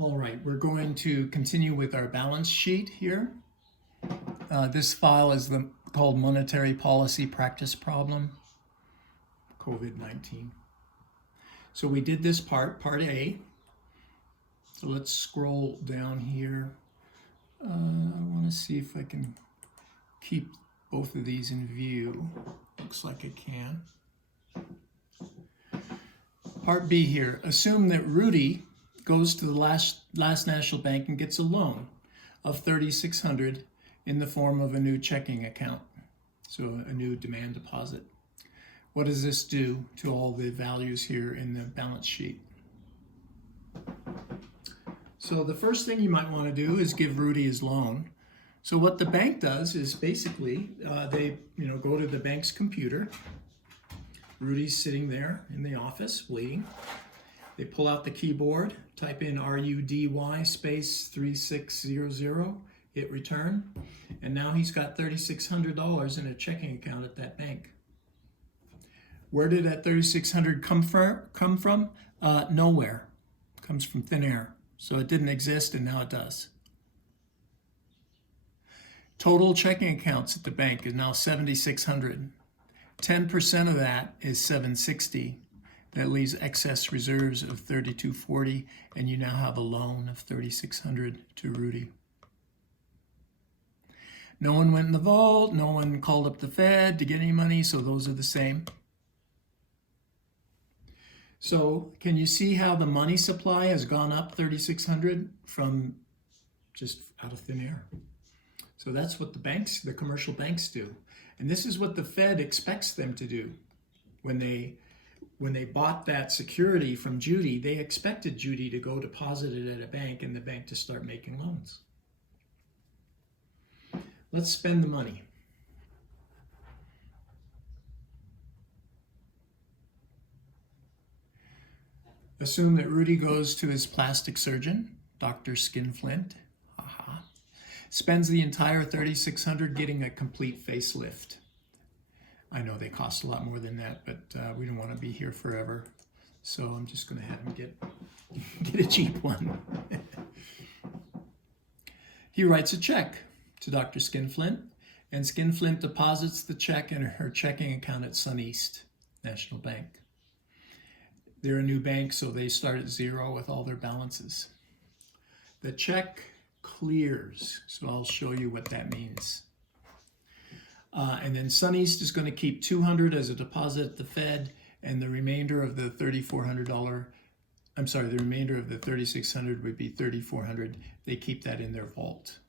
All right, we're going to continue with our balance sheet here. This file is called Monetary Policy Practice Problem, COVID-19. So we did this part A. So let's scroll down here. I want to see if I can keep both of these in view. Looks like I can. Part B here. Assume that Rudy goes to the last National Bank and gets a loan of $3,600 in the form of a new checking account, so a new demand deposit. What does this do to all the values here in the balance sheet? So the first thing you might want to do is give Rudy his loan. So what the bank does is basically they go to the bank's computer. Rudy's sitting there in the office waiting. They pull out the keyboard, type in RUDY space 3600, hit return, and now he's got $3,600 in a checking account at that bank. Where did that $3,600 come from? Nowhere. It comes from thin air. So it didn't exist and now it does. Total checking accounts at the bank is now $7,600. 10% of that is $760. That leaves excess reserves of $3,240, and you now have a loan of $3,600 to Rudy. No one went in the vault, no one called up the Fed to get any money, so those are the same. So can you see how the money supply has gone up $3,600 from just out of thin air? So that's what the commercial banks do. And this is what the Fed expects them to do. When they bought that security from Judy, they expected Judy to go deposit it at a bank and the bank to start making loans. Let's spend the money. Assume that Rudy goes to his plastic surgeon, Dr. Skinflint, spends the entire $3,600 getting a complete facelift. I know they cost a lot more than that, but we don't want to be here forever. So I'm just going to have him get a cheap one. He writes a check to Dr. Skinflint, and Skinflint deposits the check in her checking account at SunEast National Bank. They're a new bank, so they start at zero with all their balances. The check clears, so I'll show you what that means. And then SunEast is going to keep $200 as a deposit at the Fed, and the remainder of the $3,600 would be $3,400. They keep that in their vault.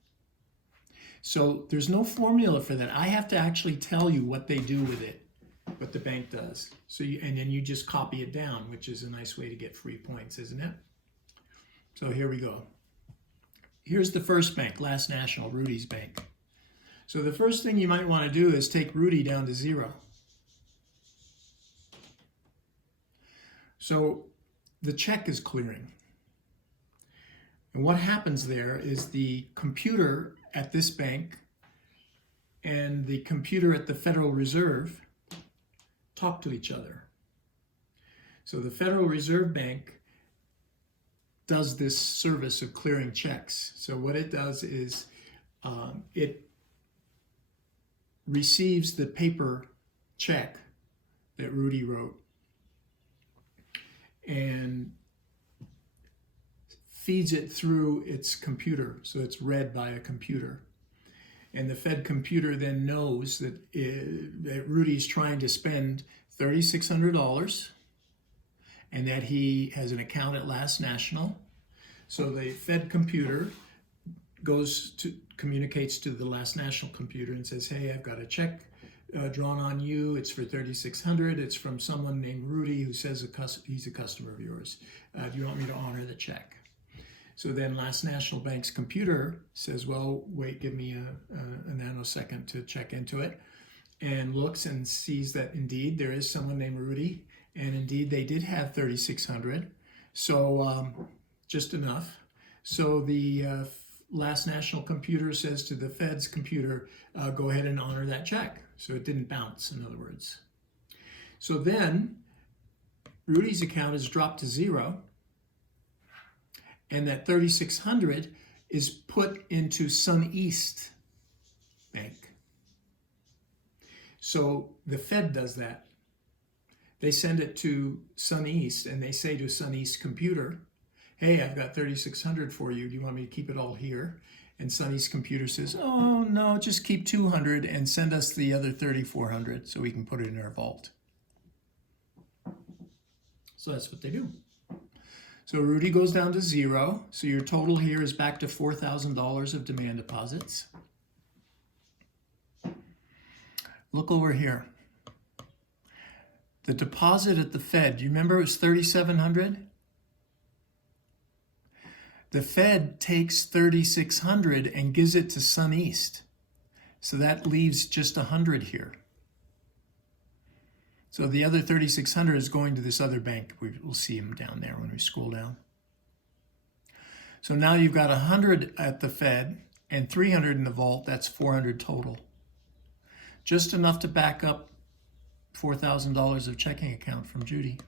So there's no formula for that. I have to actually tell you what they do with it, what the bank does. And then you just copy it down, which is a nice way to get free points, isn't it? So here we go. Here's the first bank, Last National, Rudy's bank. So the first thing you might want to do is take Rudy down to zero. So the check is clearing. And what happens there is the computer at this bank and the computer at the Federal Reserve talk to each other. So the Federal Reserve Bank does this service of clearing checks. So what it does is it receives the paper check that Rudy wrote and feeds it through its computer. So it's read by a computer. And the Fed computer then knows that Rudy's trying to spend $3,600 and that he has an account at Last National. So the Fed computer communicates to the Last National computer and says, hey, I've got a check drawn on you. It's for $3,600. It's from someone named Rudy who says he's a customer of yours. Do you want me to honor the check? So then Last National Bank's computer says, well, wait, give me a nanosecond to check into it, and looks and sees that indeed there is someone named Rudy, and indeed they did have $3,600. So just enough. So the Last National computer says to the Fed's computer, go ahead and honor that check. So it didn't bounce, in other words. So then Rudy's account is dropped to zero, and that 3,600 is put into SunEast Bank. So the Fed does that. They send it to SunEast, and they say to SunEast Computer, hey, I've got 3,600 for you. Do you want me to keep it all here? And SunEast Computer says, oh, no, just keep 200 and send us the other 3,400 so we can put it in our vault. So that's what they do. So Rudy goes down to 0. So your total here is back to $4,000 of demand deposits. Look over here. The deposit at the Fed, do you remember it was 3,700? The Fed takes 3,600 and gives it to SunEast. So that leaves just 100 here. So the other 3,600 is going to this other bank. We'll see him down there when we scroll down. So now you've got 100 at the Fed and 300 in the vault. That's 400 total. Just enough to back up $4,000 of checking account from Judy.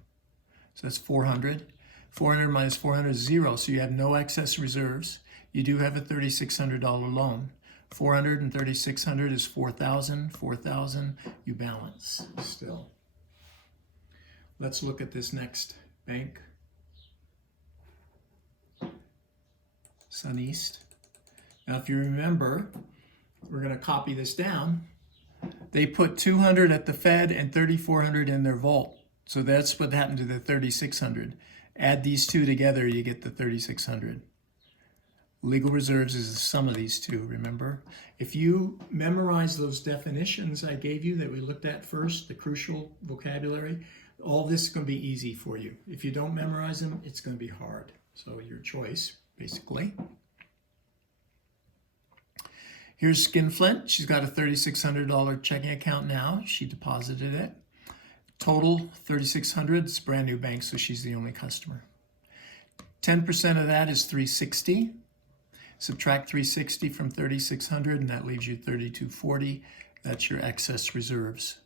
So that's 400. 400 minus 400 is 0, so you have no excess reserves. You do have a $3,600 loan. 400 and 3,600 is 4,000. 4,000, you balance still. Let's look at this next bank. SunEast. Now, if you remember, we're going to copy this down. They put 200 at the Fed and 3,400 in their vault. So that's what happened to the 3,600. Add these two together, you get the 3,600. Legal reserves is the sum of these two, remember? If you memorize those definitions I gave you that we looked at first, the crucial vocabulary, all this is going to be easy for you. If you don't memorize them, it's going to be hard. So your choice, basically. Here's Skinflint. She's got a $3,600 checking account now. She deposited it. Total $3,600. It's a brand new bank, so she's the only customer. 10% of that is $360. Subtract $360 from $3,600, and that leaves you $3,240. That's your excess reserves.